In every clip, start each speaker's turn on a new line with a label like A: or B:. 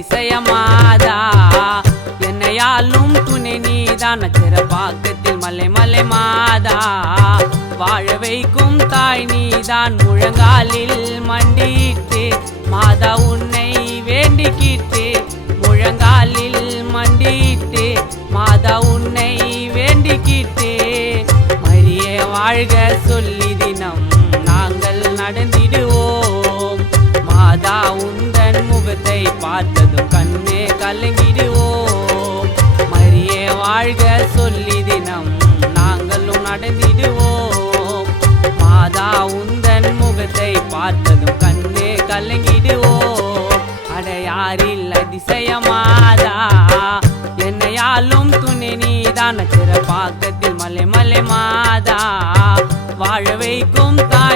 A: அதிசயமாதா. என்னையாலும் துணை நீதான் நச்சரப்பாக்கத்தில் மலை மலை மாதா. வாழ வைக்கும் தாய் நீதான் முழங்காலில் மண்டிட்டு மாதா உன்னை வேண்டிக்கிட்டு முழங்காலில் கலங்கிடுவோம் மரியே வாழ்க சொல்லி தினம் நாங்களும் நடந்திடுவோம் மாதா உந்தன் முகத்தை பார்த்ததும் கண்ணே கலங்கிடுவோம் அடையாரில் அதிசயமாதா என்னையாலும் துணை நீதான். சிறப்பாக்கத்தில் மலை மலை மாதா வாழ வைக்கும் தான்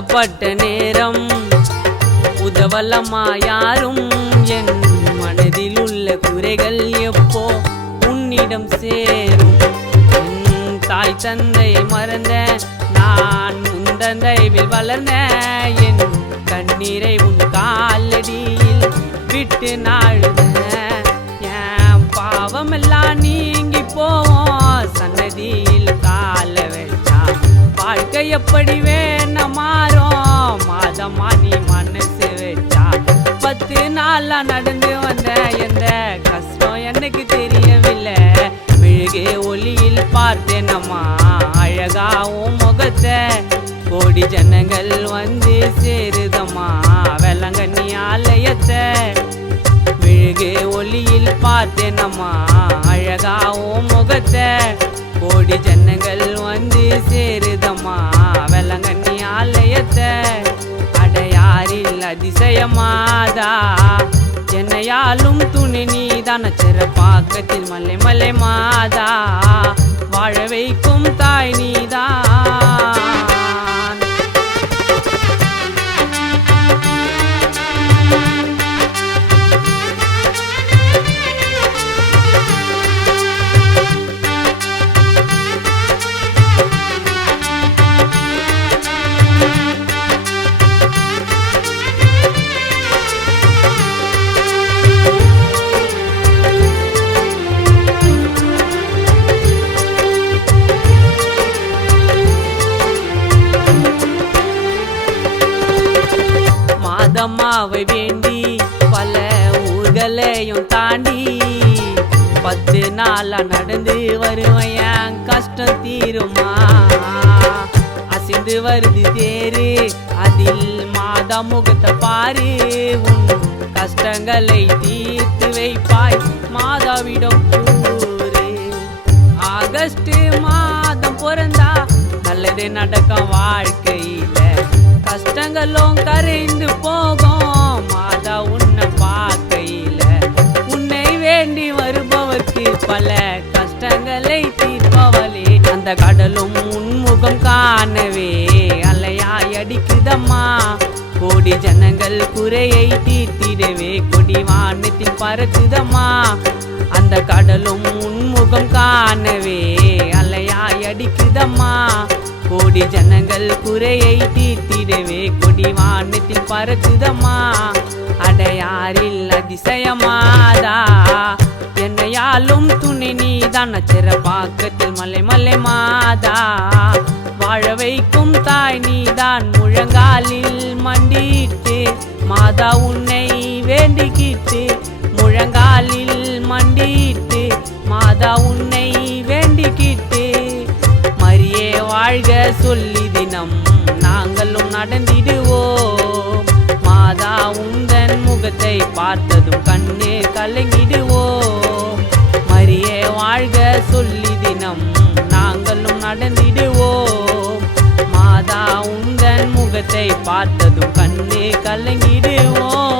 A: கஷ்டப்பட்ட நேரம் உதவலம்மா யாரும் என் மனதில் உள்ள குறைகள் எப்போ உன்னிடம் சேரும்? என் தாய் தந்தையை மறந்த நான் முந்தந்தைவில் வளர்ந்த என் கண்ணீரை உன் காலடியில் விட்டு நாழுத என் பாவமெல்லாம் நீங்கி போவோம் சன்னதியில் வாழ்க்கை எப்படி வேண மாறும். மாதமா நீ மனசு வச்சா பத்து நாளா நடந்து வந்த எந்த கஷ்டம் எனக்கு தெரியவில்லை. மெழுகே ஒளியில் பார்த்தேனம்மா அழகாவும் முகத்தை. கோடி ஜனங்கள் வந்து சேருதம்மா வெள்ளங்கண்ணி ஆலயத்தை. மெழுகே ஒளியில் பார்த்தேனம்மா அழகாவும் முகத்தை. கோடி ஜனங்கள் வந்து சேருதம்மா. வெள்ளங்கண்ணி ஆலயத்தை அடையாரில் அதிசயமாதா. என்னையாலும் துணி நீதான சிறப்பாக்கத்தில் மலை மலை மாதா. வாழ வைக்கும் தாய் நீதான் ஊர்களையும் தாண்டி பத்து நாளா நடந்து வருவேன். கஷ்டம் தீருமா? அசைந்து வருது தேரு. அதில் மாதா முகத்தை பாரு. உன் கஷ்டங்களை தீர்த்து வைப்பாய். மாதாவிடம் கூறு. ஆகஸ்ட் மாதம் பிறந்தா நல்லது நடக்கும் வாழ்க்கையில கஷ்டங்களும் கரைந்து போகும். மாதா உன் வருபவர்க்கு பல கஷ்டங்களை தீர்ப்பவளே. அந்த கடலும் உன்முகம் காணவே அலையாய் அடிக்குதம்மா. கோடி ஜனங்கள் குறையை தீர்த்திடவே கொடி வானத்தில் பறக்குதம்மா. அந்த கடலும் உன்முகம் காணவே அலையாய் அடிக்குதம்மா. கோடி ஜனங்கள் குறையை தீர்த்திடவே கொடி வானத்தில் பறக்குதம்மா. அடையாரில் அதிசயமாதா. என்னையாலும் துணை நீதான். சிறப்பாக்கத்தில் மலை மலை மாதா. வாழ வைக்கும் தாய் நீதான். முழங்காலில் மண்டிட்டு மாதா உன்னை வேண்டிக்கிட்டு முழங்காலில் மண்டிட்டு மாதா உன்னை வேண்டிக்கிட்டு மரியே வாழ்க சொல்லி தினம். நாங்களும் நடந்திடுவோம். மாதா உந்தன் முகத்தை பார்த்ததும் கண்ணே கலங்கிடுவோம். வாழ்க சொல்லி தினம். நாங்களும் நடந்திடுவோம். மாதா உந்தன் முகத்தை பார்த்ததும் கண்ணே கலங்கிடுவோம்.